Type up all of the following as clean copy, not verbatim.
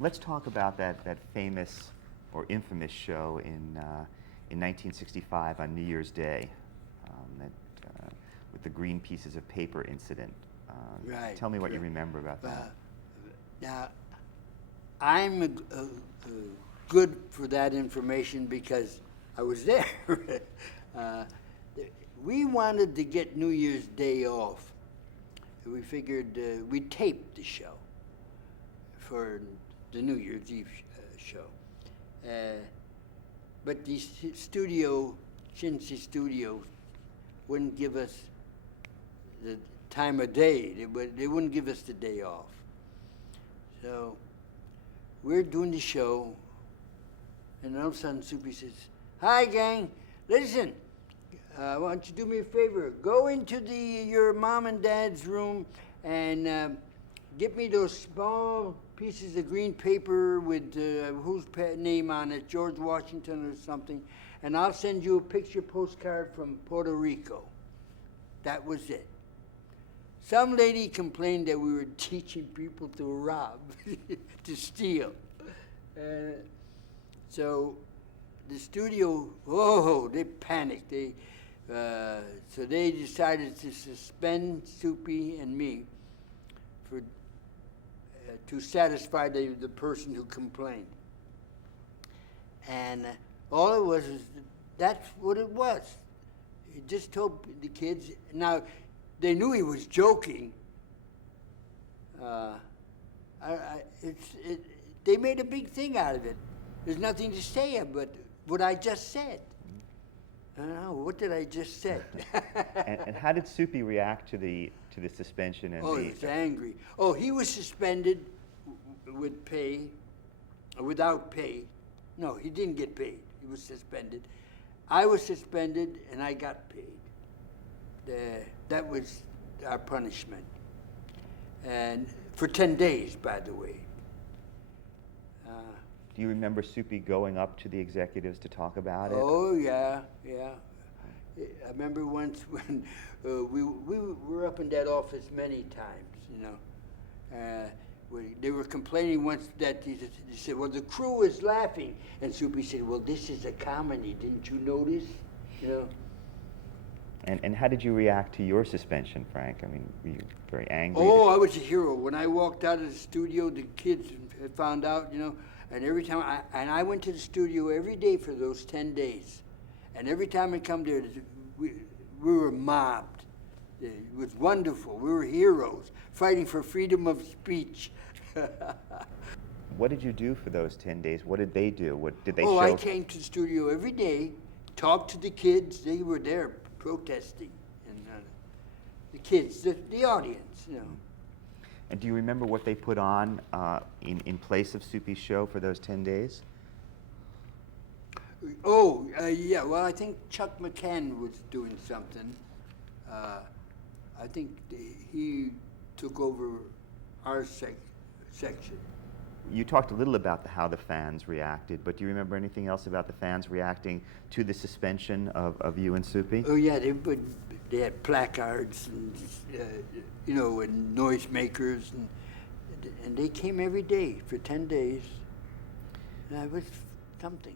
Let's talk about that famous or infamous show in 1965 on New Year's Day, with the green pieces of paper incident. Right. Tell me what you remember about that. Now, I'm good for that information because I was there. We wanted to get New Year's Day off. We figured we'd tape the show for the New Year's Eve show. But the Cincy studio wouldn't give us the time of day. They wouldn't give us the day off. So we're doing the show, and all of a sudden Soupy says, "Hi, gang, listen, why don't you do me a favor? Go into your mom and dad's room and get me those small pieces of green paper with whose name on it, George Washington or something, and I'll send you a picture postcard from Puerto Rico." That was it. Some lady complained that we were teaching people to rob, to steal. So the studio, they panicked. So they decided to suspend Soupy and me to satisfy the person who complained. And all it was is that's what it was. He just told the kids. Now, they knew he was joking. They made a big thing out of it. There's nothing to say but what I just said. I don't know, what did I just say? and how did Soupy react to the suspension? And he was angry. He was suspended with pay, without pay. No, he didn't get paid. He was suspended. I was suspended and I got paid. That was our punishment. And for 10 days, by the way. Do you remember Soupy going up to the executives to talk about it? Oh, yeah. I remember once when we were up in that office many times, they were complaining once that they said, "Well, the crew is laughing." And Soupy said, "Well, this is a comedy. Didn't you notice?" And how did you react to your suspension, Frank? I mean, were you very angry? I was a hero. When I walked out of the studio, the kids had found out, and every time I went to the studio every day for those 10 days. And every time I come there, we were mobbed. It was wonderful. We were heroes, fighting for freedom of speech. What did you do for those 10 days? What did they do? What did they show? I came to the studio every day, talked to the kids. They were there protesting. And the kids, the audience, And do you remember what they put on in place of Soupy's show for those 10 days? Yeah. Well, I think Chuck McCann was doing something. I think he took over our section. You talked a little about how the fans reacted, but do you remember anything else about the fans reacting to the suspension of you and Soupy? Oh, yeah. They had placards and, and noisemakers, and they came every day for 10 days. And it was something.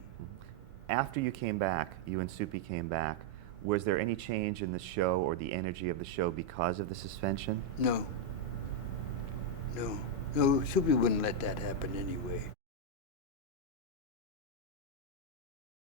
After you came back, you and Soupy came back, was there any change in the show or the energy of the show because of the suspension? No, Soupy wouldn't let that happen anyway.